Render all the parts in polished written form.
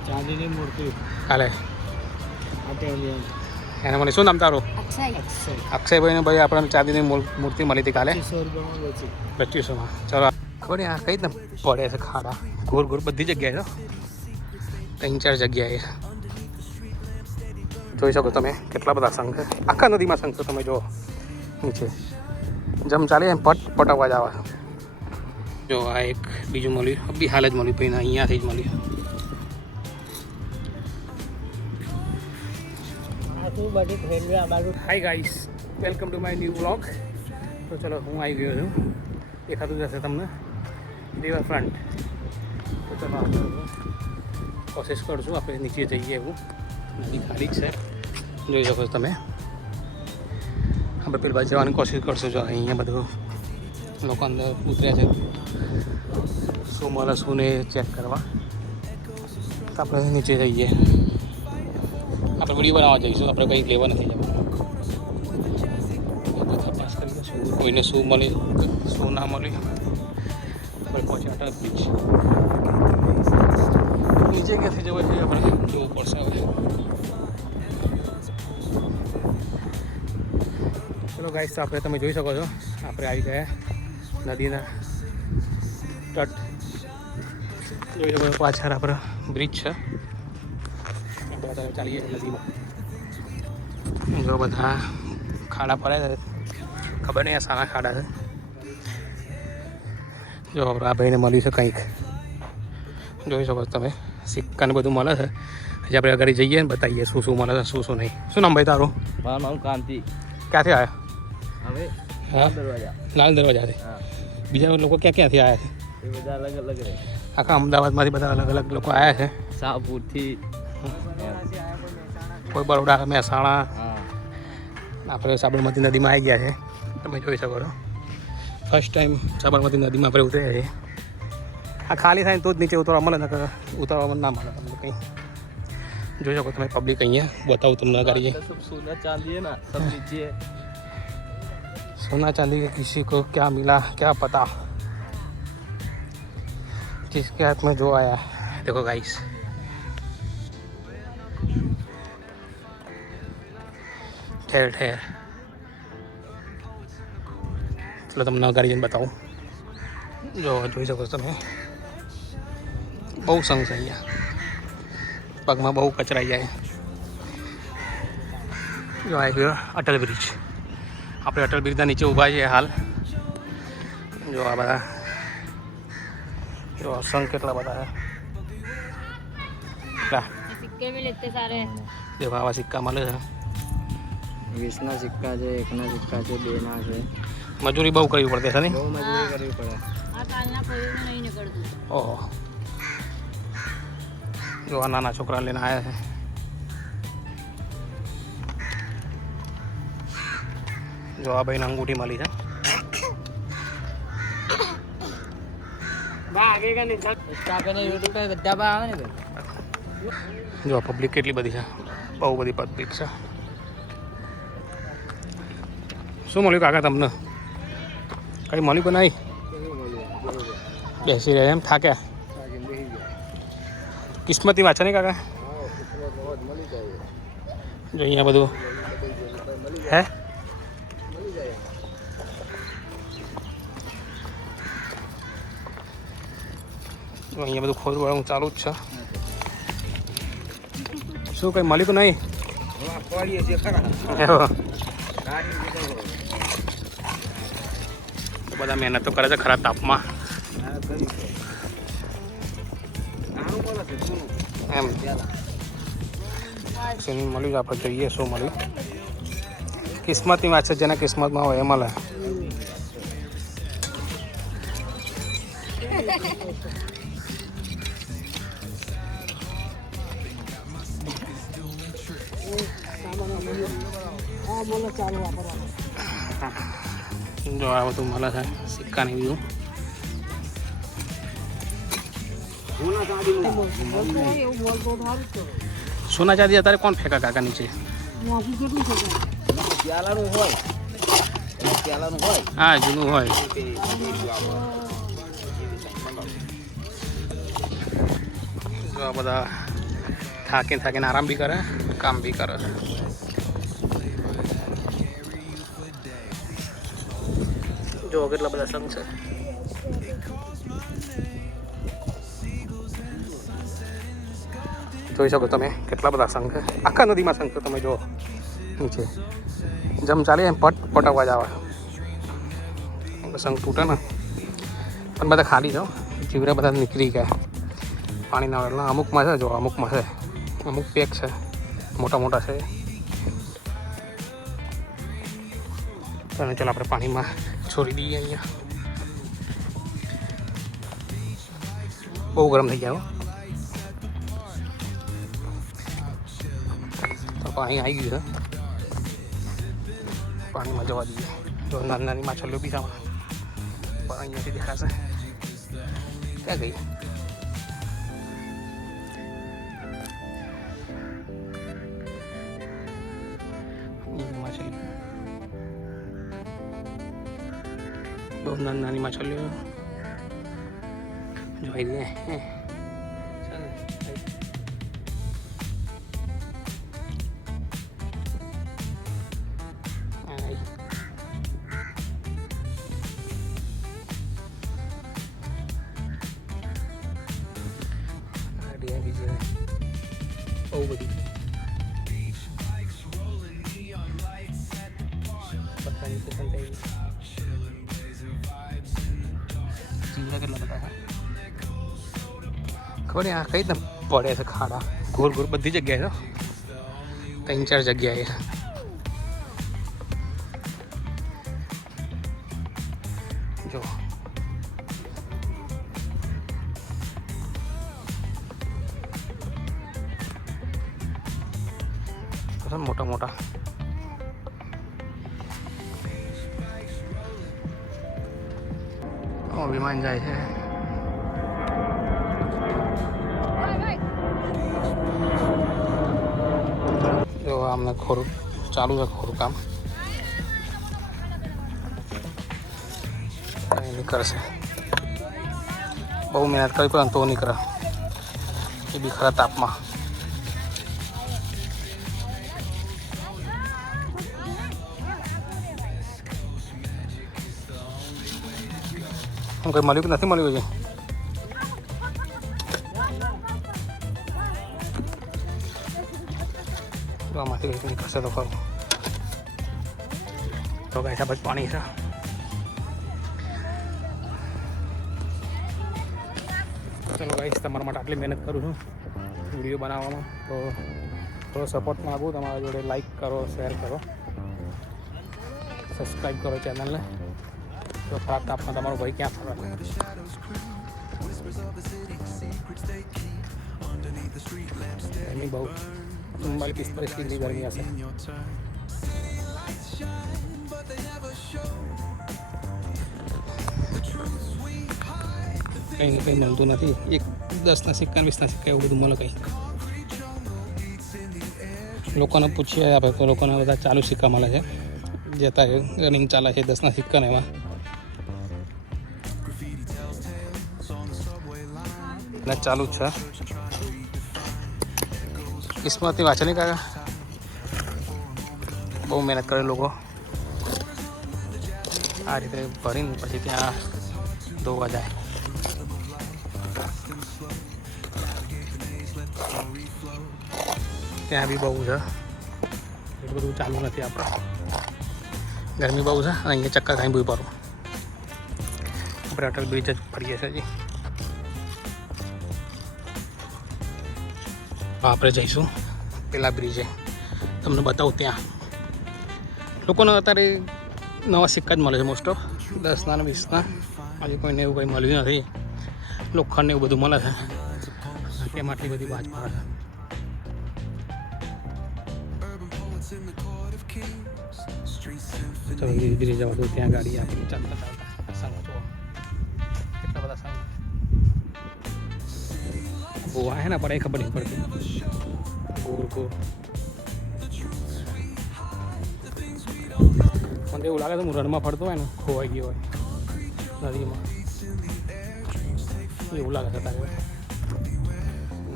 ચાંદીની મૂર્તિ કાલે આટેલી એને મને શું નામ તારું? અક્ષય. અક્ષયભાઈ ને ભાઈ આપણને ચાંદીની મૂર્તિ મળી હતી કાલે 2500 રૂપિયામાં વેચી. 2500માં. ચલો ખબર નહીં આ કઈ રીતના પડે છે ખાડા ઘોર ઘોર બધી જગ્યાએ તો 3-4 જગ્યાએ જોઈ શકો તમે કેટલા બધા શંખ છે. આખા નદીમાં શંખ છે તમે જો નીચે જમ ચાલે એમ પટ પટ અવાજ આવે. જો આ એક બીજું મળ્યું બી હાલ જ મળ્યું ભાઈ અહીંયાથી જ મળ્યું. Hi guys, welcome to my new vlog. તો ચલો હું આવી ગયો છું, દેખાતું જશે તમને રિવર ફ્રન્ટ. તો ચલો આપણે કોશિશ કરશું આપણે નીચે જઈએ એવું. નદી ખાલી જ છે જોઈ શકો છો તમે. આપણે પેલી બાજુ જવાની કોશિશ કરશું. જો અહીંયા બધું લોકો અંદર ઉતર્યા છે શું મળે શું ને ચેક કરવા. તો આપણે નીચે જઈએ. આપણે વિડીયો બનાવવા જઈશું, આપણે કંઈ લેવા નથી જવાનું. તપાસ કરીએ શું કોઈને શું મળી શું ના મળી. આપણે પહોંચ્યા અટલ બ્રિજ. નીચે ક્યાંથી જવું છે આપણે જોવું પડશે હવે. ચલો ગાઈસ, આપણે તમે જોઈ શકો છો આપણે આવી ગયા નદીના તટ. જોઈ શકો પાછળ આપણે બ્રિજ છે. બધા ચાલીએ નદીમાં. જો બધા ખાડા પડે છે, ખબર નહીં આ સારા ખાડા છે. જો આપણે આ ભાઈને મળ્યું છે કંઈક જોઈ શકો છો તમે. સિક્કાને બધું મળે છે. હજી આપણે આગળ જઈએ ને બતાવીએ શું શું મળે છે શું શું નહીં. શું નામ ભાઈ તારું? મારું નામ કાંતિ. ક્યાંથી આવ્યા? હવે હા, દરવાજા. લાલ દરવાજાથી. બીજા લોકો ક્યાંથી આવ્યા છે? એ બધા અલગ અલગ રહે. આખા અમદાવાદમાંથી બધા અલગ અલગ લોકો આવ્યા છે. શાહપુરથી કોઈ બરોડા, મહેસાણા. હા. આપણે સાબરમતી નદીમાં આવી ગયા છે તમે જોઈ શકો છો. ફર્સ્ટ ટાઈમ સાબરમતી નદીમાં આપણે ઉતર્યા છીએ. આ ખાલી થાય તો જ નીચે ઉતરવા મળે ને ઉતરવા ના મળે તમને કંઈ. જોઈ શકો તમે પબ્લિક અહીંયા બતાવું તમને ગાડી. सब सोना चांदी है ना सब नीचे है. सोना चांदी किसी को क्या मिला क्या पता, जिसके हाथ में जो आया. देखो गाइस, ठहर ठहर. चलो તમને ગાડી જઈને બતાવું. જો જોઈ શકો છો તમે બહુ સંઘ છે અહીંયા. પગમાં બહુ કચરાઈ જાય. જો આવી ગયો અટલ બ્રિજ. આપણે અટલ બ્રિજના નીચે ઊભા છીએ હાલ. જો આ બધા જો સંઘ કેટલા બધા છે. સિક્કે भी लेते सारे. દેખો આવા સિક્કા મળે છે. 20ના સિક્કા છે, 1ના સિક્કા છે, 2ના છે. મજૂરી બહુ કરવી પડતી છે ને. બહુ મજૂરી કરવી પડે. આ કાલના કોઈ નહીં નીકળતું. ઓહો, જો આ નાના છોકરા લઈને આવ્યા છે. જો આ ભાઈને અંગૂઠી મળી છે. YouTube पे બધા બા આવે ને. જો પબ્લિક કેટલી બધી છે, બહુ બધી પબ્લિક છે. શું મળ્યું કાકા તમને? કંઈ મળ્યું કે નહીં? બેસી રહ્યા એમ થાક્યા? કિસ્મતી વાત છે ને કાકા? જો અહીંયા બધું હે અહીંયા બધું ખોદવાનું ચાલુ જ છે. શું કંઈ મળ્યું કે નહીં? બધા મહેનત તો કરે છે ખરા તાપમાં એમ. શું મળ્યું આપણે જોઈએ શું મળ્યું. કિસ્મતની વાત છે, જેના કિસ્મતમાં હોય એ મળે. જો આ બધું મળે છે સિક્કાની બીજું. સોના ચાંદી અત્યારે કોણ ફેંકા કાકા નીચે? હા જૂનું હોય. જો આ બધા થાકીને આરામ બી કરે, કામ બી કરે. જો કેટલા બધા સંઘ છે. જોઈ શકો તમે કેટલા બધા સંઘ છે. આખા નદીમાં સંઘ તમે જો નીચે જમ ચાલે એમ પટ અવાજ આવે. સંઘ તૂટે ને પણ બધા ખાલી છો, જીવરા બધા નીકળી ગયા પાણીના વેળના. અમુકમાં છે, જો અમુકમાં છે, અમુક પેક છે, મોટા છે. ચાલો આપણે પાણીમાં છોડી દઈએ. અહીંયા બહુ ગરમ થઈ ગયા. તો પાણી આવી ગયું છે, પાણીમાં જવા દઈએ. જો નાની માછલીઓ બી સામે પણ અહીંયાથી દેખાશે. ક્યાં ગઈ? માછલી બહુ નાની માછલીઓ જોઈ દે. બહુ બધી કેટલા બધા ખબર નહીં આ કઈ રીતના પડે છે ખાડા ગોળ ગોળ બધી જગ્યાએ. તો 3-4 જગ્યાએ જો મોટા વિમાન જાય છે. જો આમને ખોરું ચાલુ છે, ખોરું કામ નીકળશે. બહુ મહેનત કરવી પડે તો નીકળે, એ બી ખરા તાપમાં. કંઈ મળ્યું કે નથી મળ્યું હજી? તો આમાંથી કંઈક નીકળશે તો ખરું. તો કઈ હિસાબ જ પાણી છે. ચલો ગાઈસ, તમારા માટે આટલી મહેનત કરું છું વિડીયો બનાવવામાં, તો થોડો સપોર્ટ માગું તમારા જોડે. લાઈક કરો, શેર કરો, સબસ્ક્રાઈબ કરો ચેનલને. તો ખરાબ તાપમાં તમારો ભાઈ ક્યાં ફરવા? ગરમી બહુ 45 ડિગ્રી ગરમી હશે. કંઈ ને કંઈ મળતું નથી. 10ના સિક્કા 20ના સિક્કા એવું બધું મળે. કંઈ લોકોને પૂછીએ આપણે તો લોકોને બધા ચાલુ સિક્કા મળે છે. જે અત્યારે રનિંગ ચાલે છે 10ના સિક્કાને એમાં ચાલુ જ છે. કિસ્મતની વાત છે નહીં કાકા, બહુ મહેનત કરે લોકો. આ રીતે ભરીને પછી ત્યાં ધોવા જાય. ત્યાં બી બહુ છે, એટલું બધું ચાલુ નથી. આપણે ગરમી બહુ છે અને અહીંયા ચક્કર ખાઈ બહુ ભરું. આપણે અટલ બ્રિજ જ ફરીએ છીએ હજી. આપણે જઈશું પેલા બ્રિજે, તમને બતાવું. ત્યાં લોકોને અત્યારે નવા સિક્કા જ મળે છે મોસ્ટ ઓફ. 10ના અને 20ના. હજી કોઈને એવું કંઈ મળ્યું નથી. લોખંડને એવું બધું મળે છે. એમાં આટલી બધી વાંચ પડે છે. ચલો ધીરે જવા દો. ત્યાં ગાડી આપણી ચાલતા સંઘ જો કેટલા બધા સંઘ ગોવા હે ને પડે ખબર નહીં પડતી. ગોળ ગોળ મને એવું લાગે છે હું રણમાં ફરતો હોય ને ખોવાઈ ગયો હોય નદીમાં, એવું લાગે છે તારે.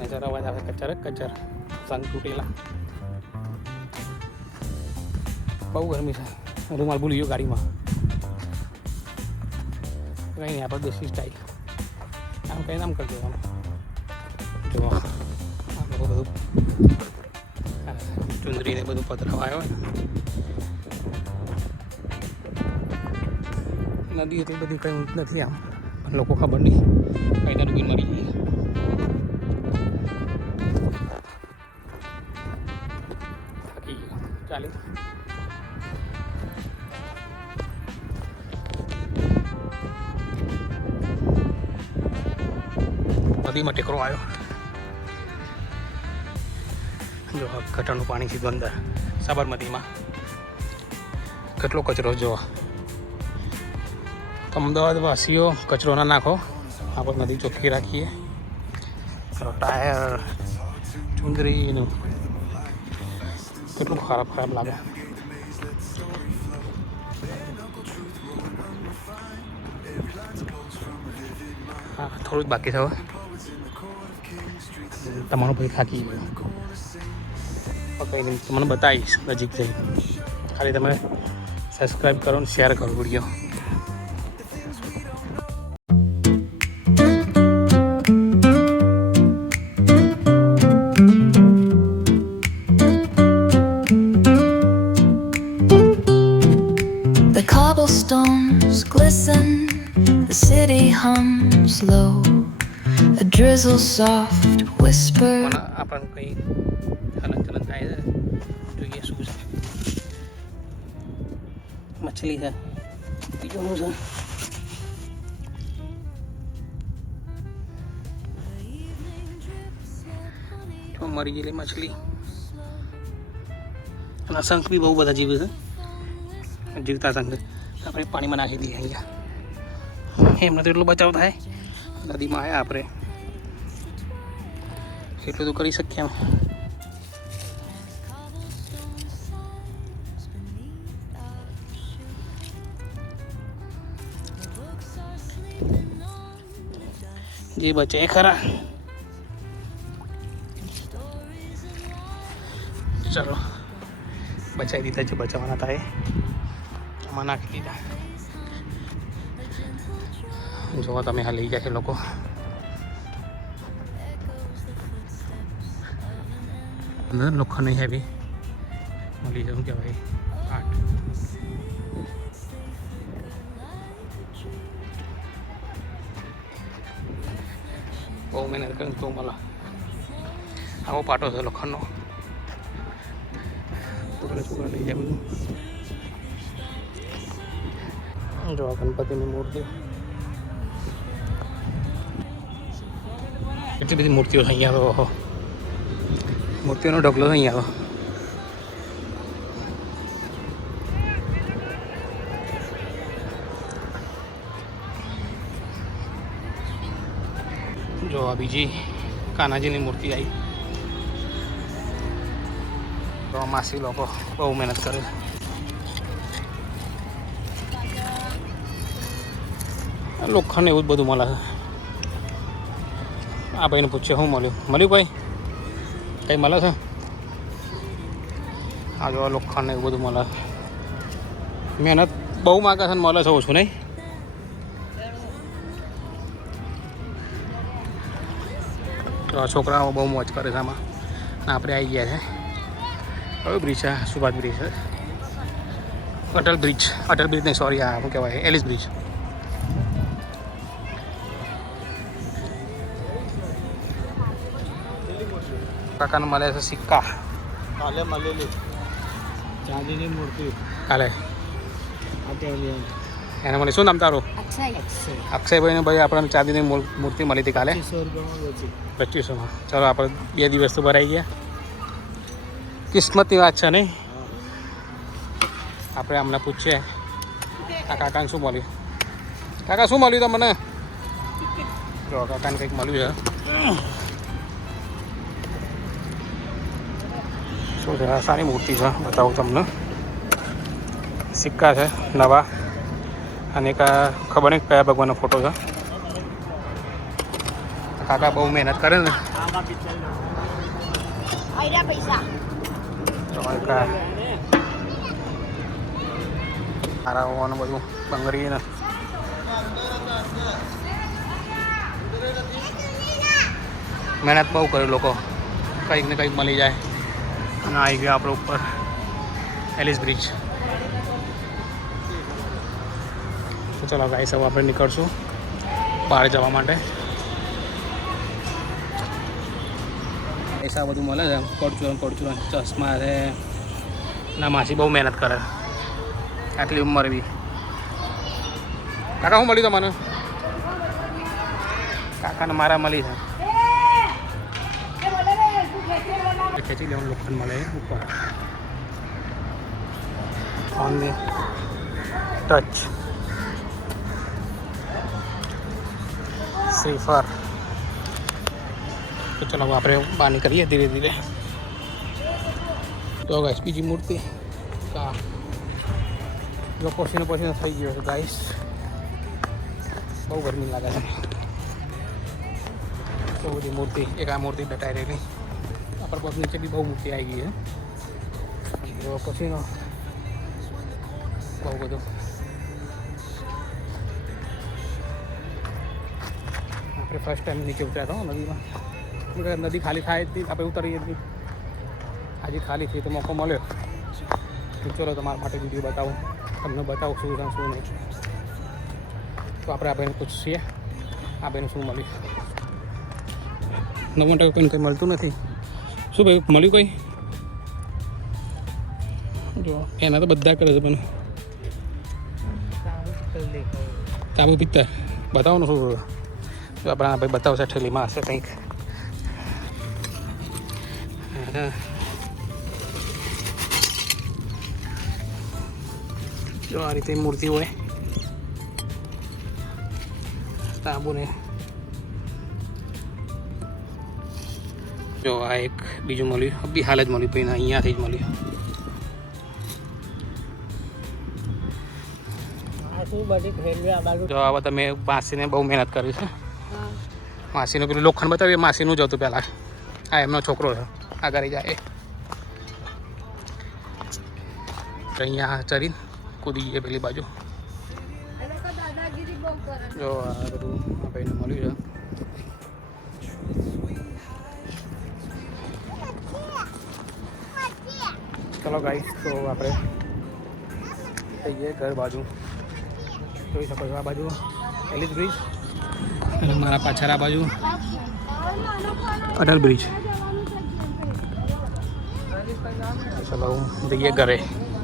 પાણી અવાજ આવે કચર કચર સંગ તૂટેલા. બહુ ગરમી છે. રૂમાલ ભૂલી ગયો ગાડીમાં. કંઈ નહીં, આપણે દેશી સ્ટાઈલ આમ કંઈ આમ કરી દેવાનું. જો આ લોકો બધું ચુંદરીને બધું પધરાવા આવ્યો હોય. નદી એટલી બધી કંઈ નથી આમ, પણ લોકો ખબર નહીં કઈ ડૂબીને મરી જઈએ. થાકી ગયો. ચાલે નદીમાં ટેકરો આવ્યો. જો ગટરનું પાણી સીધું અંદર સાબરમતીમાં. કેટલો કચરો જોવા. તો અમદાવાદ વાસીઓ કચરો ના નાખો, આપણે નદી ચોખ્ખી રાખીએ. ટાયર ચુંદરીનું કેટલું ખરાબ ખરાબ લાગે. હા, થોડું જ બાકી છે હવે. તમારું ભાઈ થાકી ગયો. કંઈ નહીં, તમને બતાવીશ નજીક જઈ. ખાલી તમે સબસ્ક્રાઈબ કરો ને શેર કરો video. The cobblestones glisten, the city hums low, a drizzle soft whisper. મને આપણને કંઈ હલન ચલન થાય છે, જોઈએ શું છે. મછલી છે, બીજું શું છે. જો મરી ગયેલી મછલી અને શંખ બી બહુ બધા જીવ છે. જીવતા શંખ આપણે પાણીમાં નાખી દઈએ. અહીંયા એમને તો એટલો બચાવ થાય. નદીમાં આવ્યા આપણે એટલું તો કરી શકીએ એમ. જે બચે એ ખરા. ચલો બચાવી દીધા છે, બચાવવાના હતા એ આમાં નાખી દીધા. જોવા તમે હા લઈ જાય છે લોકો. અંદર લોખંડની હેવી મળી જવું કહેવાય. 8 બહુ મહેનત કરીને તો મળે. આવો પાટો છે લોખંડનો. છોકરા લઈ જાય બધું. જો ગણપતિની મૂર્તિ, એટલી બધી મૂર્તિઓ છે અહીંયા. તો મૂર્તિઓનો ઢગલો છે અહીંયા. જો આ બીજી કાનાજીની મૂર્તિ આવી. તો માસી લોકો બહુ મહેનત કરે. લોખંડ એવું જ બધું મળે છે. આ ભાઈને પૂછ્યું શું મળ્યું ભાઈ, કંઈ મળે છે? આ જો લોખંડ એવું બધું મળે. મહેનત બહુ માગે છે ને મળે છે ઓછું નહીં. તો આ છોકરાઓ બહુ મોજ કરે છે આમાં. આપણે આવી ગયા છે. કયો બ્રિજ છે? સુભાષ બ્રિજ છે. અટલ બ્રિજ નહીં, સોરી, આ શું કહેવાય, એલિસ બ્રિજ. કાકાને મળે છે સિક્કા. કાલે મળેલી ચાંદીની મૂર્તિ. કાલે એને મને શું નામ તારું? અક્ષયભાઈને ભાઈ આપણને ચાંદીની મૂર્તિ મળી હતી કાલે 2500માં. ચાલો આપણે 2 દિવસ તો ભરાઈ ગયા. કિસ્મતની વાત છે નહીં. આપણે અમને પૂછીએ આ કાકાને શું મળ્યું. કાકા શું મળ્યું તમને? જો કાકાને કંઈક મળ્યું છે. શું છે? સારી મૂર્તિ છે, બતાવું તમને. સિક્કા છે નવા, અને એક ખબર નહીં કયા ભગવાનનો ફોટો છે. કાકા બહુ મહેનત કરે ને પૈસા તો સારા હોવાનું બધું બંગડી ને મહેનત બહુ કરે લોકો, કંઈક ને કંઈક મળી જાય. અને આવી ગયો આપણે ઉપર એલિસ બ્રિજ. તો ચલો ગાઈસ હવે આપણે નીકળશું બહાર જવા માટે. પૈસા બધું મળે છે, પડચું ચશ્મા છે. ના માસી બહુ મહેનત કરે આટલી ઉંમર બી. કાકા શું મળ્યું તમને? કાકાને મારા મળી છે. ખેંચી લેવાનું લોખંડ મળે ઉપર ઓન ધી ટચ શ્રીફળ. તો ચલો આપણે બહાર નીકળીએ ધીરે ધીરે. તો ગાઈસ બીજી મૂર્તિ જો પસીનો થઈ ગયો છે ગાઈસ, બહુ ગરમી લાગે છે. બહુ બધી મૂર્તિ, એક આ મૂર્તિ દટાઈ રહેલી. આપણા પગ નીચે બી બહુ મૂર્તિ આવી ગઈ છે. જો પસીનો બહુ બધું. આપણે ફર્સ્ટ ટાઈમ નીચે ઉતર્યા હતા નદીમાં. નદી ખાલી થાય હતી, આપણે ઉતરીએ હતી. આજે ખાલી થઈ તો મોકો મળ્યો. ચલો તમારા માટે વિડીયો બતાવું, તમને બતાવું શું છે શું નહીં. તો આપણે આ ભાઈને પૂછીએ આ ભાઈને શું મળ્યું. 90% કંઈ મળતું નથી. શું ભાઈ મળ્યું કોઈ? જો એના તો બધા કરે છે પણ તાબુ પિત્તર બતાવવાનું શું? જો આપણે આ ભાઈ બતાવશે ઠેલીમાં હશે કંઈક. જો આ રીતે મૂર્તિ હોય તાંબુને. જો આ એક બીજું મળ્યું, બી હાલ જ મળ્યું, પછી અહીંયાથી જ મળ્યું. જો આવા તમે માસીને બહુ મહેનત કરી છે. માસીનું પેલું લોખંડ બતાવીએ, માસીનું જ હતું પહેલાં. આ એમનો છોકરો છે, આગળ જાય. અહીંયા ચરીને કૂદી ગઈ પેલી બાજુ. જો આ બધું આ ભાઈને મળ્યું છે. ચલો ગાઈસ, તો આપણે થઈ જઈએ ઘર બાજુ. જોઈ શકો છો આ બાજુ એલિસ બ્રિજ અને મારા પાછળ આ બાજુ અટલ બ્રિજ. ચલો જઈએ ઘરે.